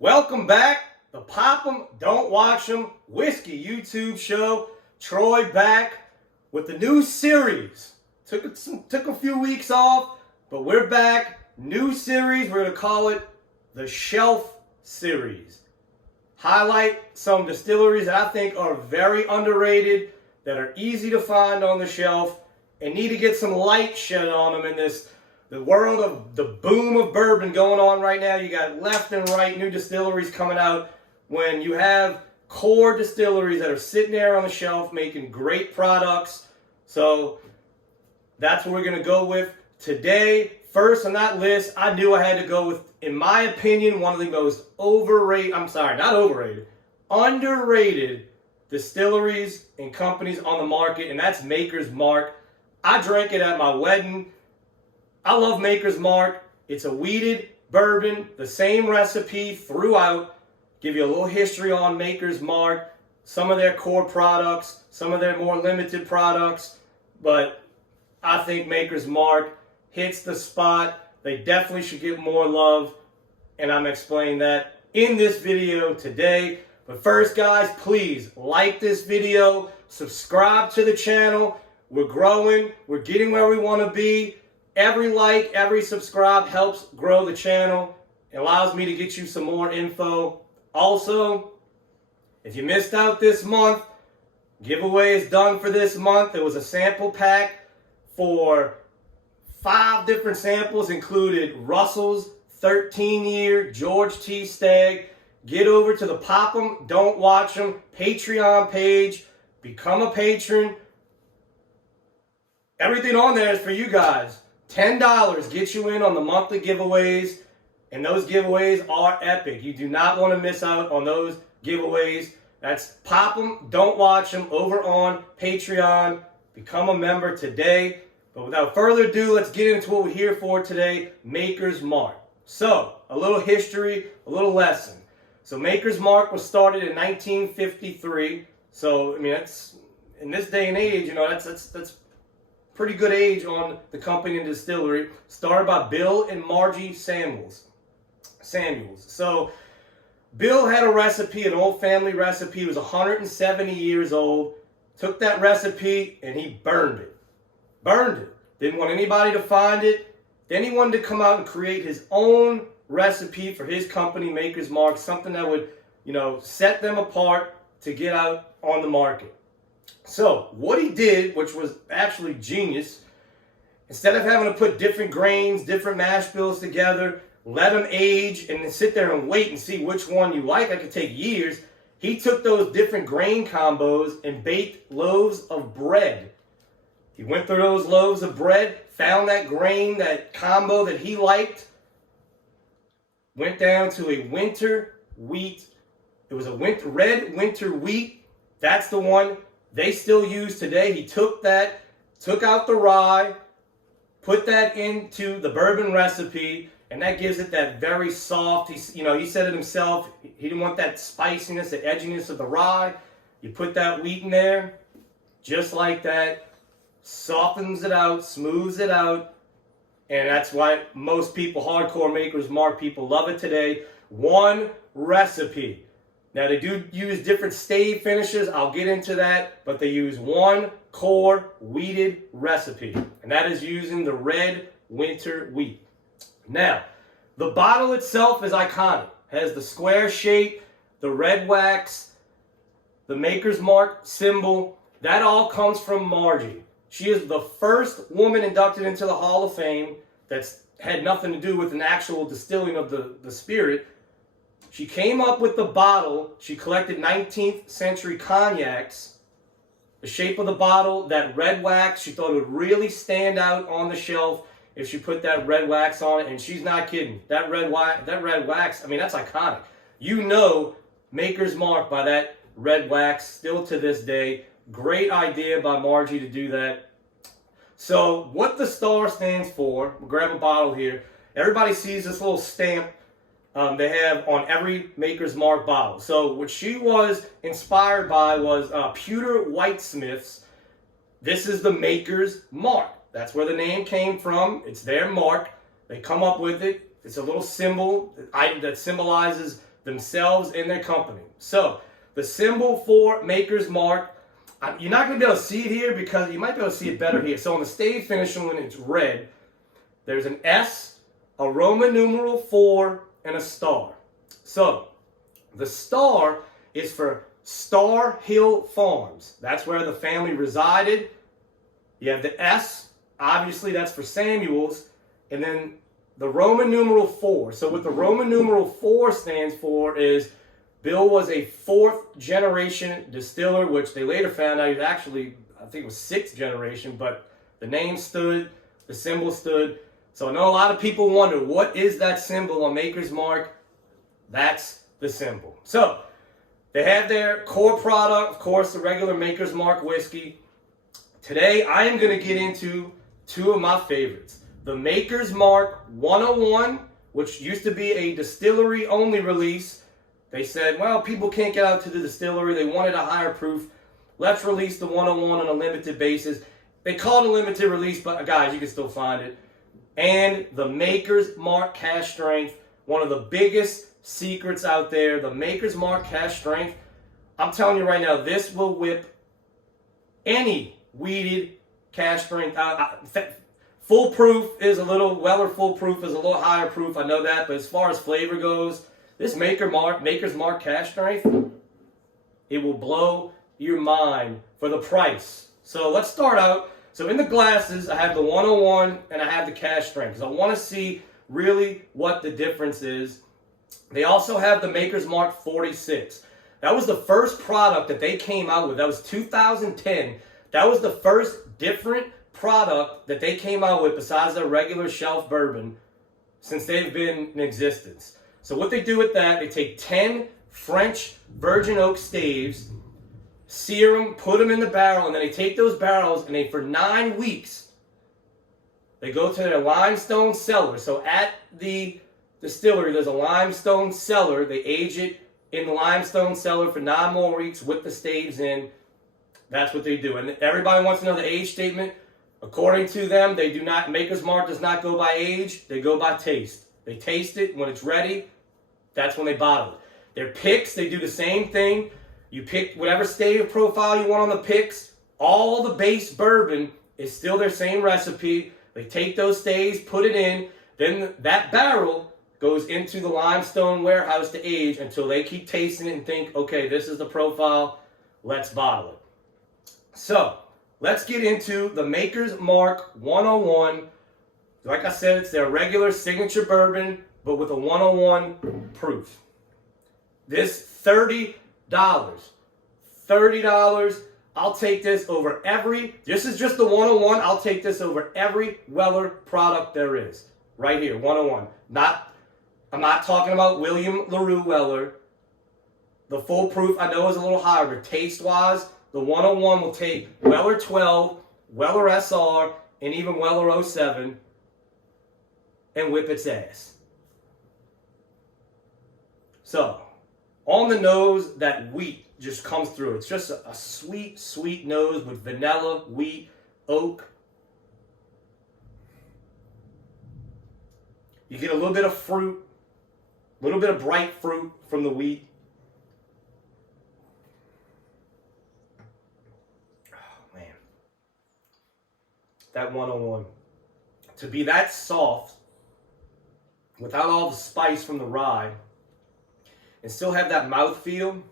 Welcome back. The Pop 'em, Don't Watch 'em Whiskey YouTube show. Troy back with the new series. Took a few weeks off, but we're back. New series. We're going to call it the Shelf Series. Highlight some distilleries that I think are very underrated, that are easy to find on the shelf, and need to get some light shed on them in the world of the boom of bourbon going on right now. You got left and right new distilleries coming out. When you have core distilleries that are sitting there on the shelf making great products. So that's what we're going to go with today. First on that list, I knew I had to go with, in my opinion, one of the most underrated distilleries and companies on the market, and that's Maker's Mark. I drank it at my wedding. I love Maker's Mark. It's a wheated bourbon, the same recipe throughout. Give you a little history on Maker's Mark, some of their core products, some of their more limited products, but I think Maker's Mark hits the spot. They definitely should get more love, and I'm explaining that in this video today. But first, guys, please like this video, subscribe to the channel. We're growing, we're getting where we want to be. Every like, every subscribe helps grow the channel. It allows me to get you some more info. Also, if you missed out this month, giveaway is done for this month. There was a sample pack for 5 different samples, included Russell's 13-year George T. Stagg. Get over to the Pop 'em, Don't Watch 'em Patreon page. Become a patron. Everything on there is for you guys. $10 gets you in on the monthly giveaways, and those giveaways are epic. You do not want to miss out on those giveaways. That's Pop 'em, Don't Watch 'em over on Patreon. Become a member today. But without further ado, let's get into what we're here for today, Maker's Mark. So, a little history, a little lesson. So Maker's Mark was started in 1953. So, I mean, that's, in this day and age, you know, that's pretty good age on the company and distillery. Started by Bill and Margie Samuels. So Bill had a recipe, an old family recipe. He was 170 years old. Took that recipe and he burned it. Didn't want anybody to find it. Then he wanted to come out and create his own recipe for his company, Maker's Mark. Something that would, you know, set them apart to get out on the market. So what he did, which was actually genius, instead of having to put different grains, different mash bills together, let them age and then sit there and wait and see which one you like, that could take years. He took those different grain combos and baked loaves of bread. He went through those loaves of bread, found that grain, that combo that he liked, went down to a winter wheat. It was a red winter wheat. That's the one they still use today. He took that, took out the rye, put that into the bourbon recipe, and that gives it that very soft, he said it himself, he didn't want that spiciness, the edginess of the rye. You put that wheat in there, just like that, softens it out, smooths it out, and that's why most people, hardcore Maker's Mark people, love it today. One recipe. Now, they do use different stave finishes. I'll get into that. But they use one core wheated recipe. And that is using the red winter wheat. Now, the bottle itself is iconic. It has the square shape, the red wax, the Maker's Mark symbol. That all comes from Margie. She is the first woman inducted into the Hall of Fame that's had nothing to do with an actual distilling of the spirit. She came up with the bottle. She collected 19th century cognacs. The shape of the bottle, that red wax, she thought it would really stand out on the shelf if she put that red wax on it. And she's not kidding. That red wax, I mean, that's iconic. You know Maker's Mark by that red wax still to this day. Great idea by Margie to do that. So what the star stands for, we'll grab a bottle here. Everybody sees this little stamp they have on every Maker's Mark bottle. So what she was inspired by was pewter whitesmiths. This is the Maker's Mark. That's where the name came from. It's their mark. They come up with it. It's a little symbol that symbolizes themselves and their company. So the symbol for Maker's Mark, you're not going to be able to see it here because you might be able to see it better here. So on the stave finish one, it's red. There's an S, a Roman numeral 4, and a star. So the star is for Star Hill Farms. That's where the family resided. You have the S, obviously that's for Samuel's, and then the Roman numeral 4. So what the Roman numeral 4 stands for is Bill was a 4th generation distiller, which they later found out he was actually, I think it was 6th generation, but the name stood, the symbol stood. So I know a lot of people wonder, what is that symbol on Maker's Mark? That's the symbol. So they have their core product, of course, the regular Maker's Mark whiskey. Today, I am going to get into two of my favorites. The Maker's Mark 101, which used to be a distillery-only release. They said, well, people can't get out to the distillery. They wanted a higher proof. Let's release the 101 on a limited basis. They call it a limited release, but guys, you can still find it. And the Maker's Mark Cask Strength, one of the biggest secrets out there. The Maker's Mark Cask Strength. I'm telling you right now, this will whip any weeded cask strength. Full proof is a little, Weller full proof is a little higher proof, I know that, but as far as flavor goes, this Maker's Mark Cask Strength, it will blow your mind for the price. So let's start out. So in the glasses, I have the 101 and I have the Cask Strength because I want to see really what the difference is. They also have the Maker's Mark 46. That was the first product that they came out with. That was 2010. That was the first different product that they came out with besides their regular shelf bourbon since they've been in existence. So what they do with that, they take 10 French virgin oak staves, sear them, put them in the barrel, and then they take those barrels and they, for 9 weeks, they go to their limestone cellar. So at the distillery, there's a limestone cellar. They age it in the limestone cellar for 9 more weeks with the staves in. That's what they do. And everybody wants to know the age statement. According to them, they do not, Maker's Mark does not go by age, they go by taste. They taste it, when it's ready, that's when they bottle it. Their picks, they do the same thing. You pick whatever stave profile you want on the picks. All the base bourbon is still their same recipe. They take those staves, put it in, then that barrel goes into the limestone warehouse to age until they keep tasting it and think, okay, this is the profile, let's bottle it. So, let's get into the Maker's Mark 101. Like I said, it's their regular signature bourbon, but with a 101 proof. This $30. $30. I'll take this over this is just the 101. I'll take this over every Weller product there is. Right here, 101. I'm not talking about William LaRue Weller. The full proof I know is a little higher, but taste-wise, the 101 will take Weller 12, Weller SR, and even Weller 07 and whip its ass. So, on the nose, that wheat just comes through. It's just a sweet, sweet nose with vanilla, wheat, oak. You get a little bit of fruit, a little bit of bright fruit from the wheat. Oh, man. That 101. To be that soft, without all the spice from the rye, and still have that mouthfeel,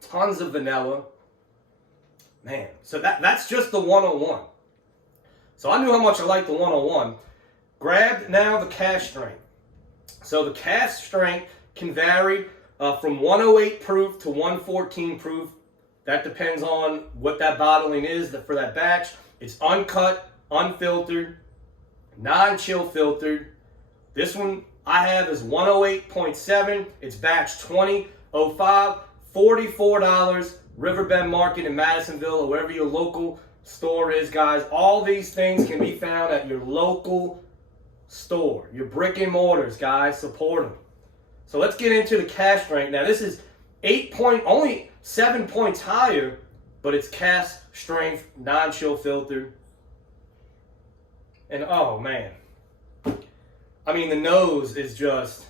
tons of vanilla. Man, so that's just the 101. So I knew how much I liked the 101. Grabbed now the Cask Strength. So the Cask Strength can vary from 108 proof to 114 proof. That depends on what that bottling is for that batch. It's uncut, unfiltered, non-chill filtered. This one I have is 108.7. It's batch 2005, $44, Riverbend Market in Madisonville or wherever your local store is, guys. All these things can be found at your local store, your brick and mortars, guys. Support them. So let's get into the Cask Strength. Now this is only 7 points higher, but it's Cask Strength, non-chill filtered. And oh man, I mean the nose is just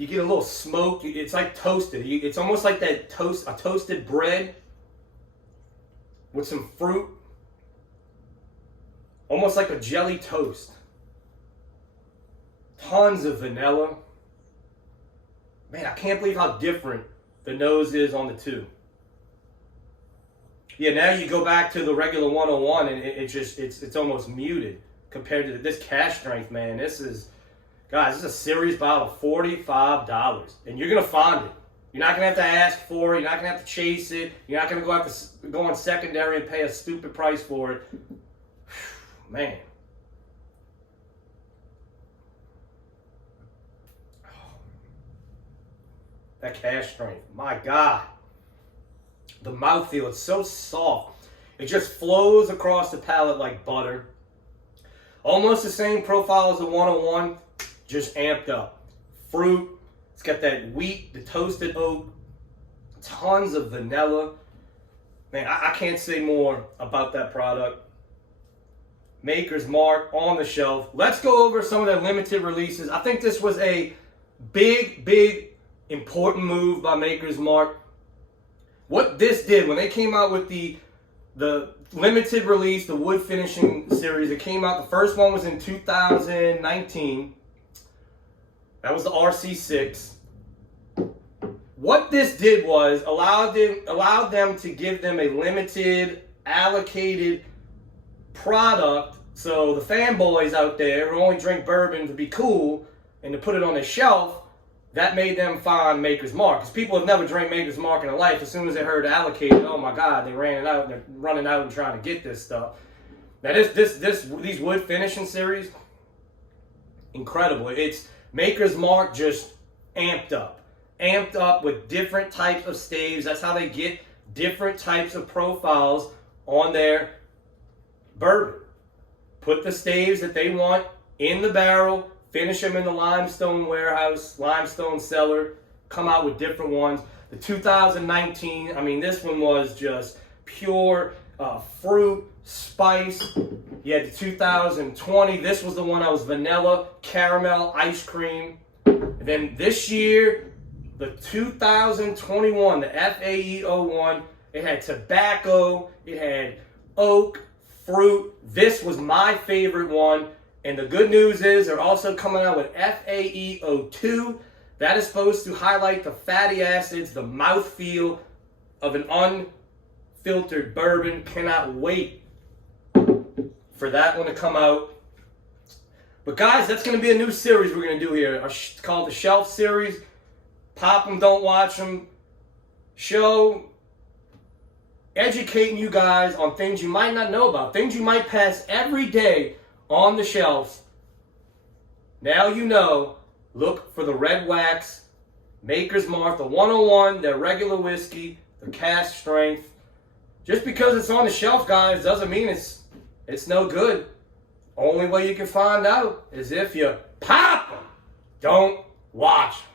You get a little smoke. It's like toasted. It's almost like a toasted bread with some fruit. Almost like a jelly toast. Tons of vanilla. Man, I can't believe how different the nose is on the two. Yeah, now you go back to the regular 101 and it's almost muted compared to this Cask Strength, man. Guys, this is a serious bottle, $45. And you're going to find it. You're not going to have to ask for it. You're not going to have to chase it. You're not going to go on secondary and pay a stupid price for it. Man. That Cask Strength, my God. The mouthfeel, it's so soft. It just flows across the palate like butter. Almost the same profile as the 101, just amped up. Fruit, it's got that wheat, the toasted oat, tons of vanilla. Man, I can't say more about that product. Maker's Mark on the shelf. Let's go over some of their limited releases. I think this was a big, important move by Maker's Mark. What this did, when they came out with the limited release, the wood finishing series, it came out, the first one was in 2019. That was the RC6. What this did was allowed them to give them a limited, allocated product. So the fanboys out there who only drink bourbon to be cool and to put it on their shelf, that made them find Maker's Mark. Because people have never drank Maker's Mark in their life. As soon as they heard allocated, oh my God, they ran it out and they're running out and trying to get this stuff. Now these wood finishing series, incredible. It's Maker's Mark just amped up with different types of staves. That's how they get different types of profiles on their bourbon. Put the staves that they want in the barrel, finish them in the limestone warehouse, limestone cellar, come out with different ones. The 2019, I mean, this one was just pure fruit, spice. You had the 2020, this was the one that was vanilla, caramel, ice cream. And then this year, the 2021, the FAE01, it had tobacco, it had oak, fruit. This was my favorite one. And the good news is they're also coming out with FAE02. That is supposed to highlight the fatty acids, the mouthfeel of an unfiltered bourbon. Cannot wait for that one to come out. But guys, that's going to be a new series we're going to do here. It's called the Shelf Series. Pop them, don't watch them. Show educating you guys on things you might not know about. Things you might pass every day on the shelves. Now you know. Look for the Red Wax, Maker's Mark, the 101, their regular whiskey, the Cask Strength. Just because it's on the shelf, guys, doesn't mean it's no good. Only way you can find out is if you pop them. Don't watch them.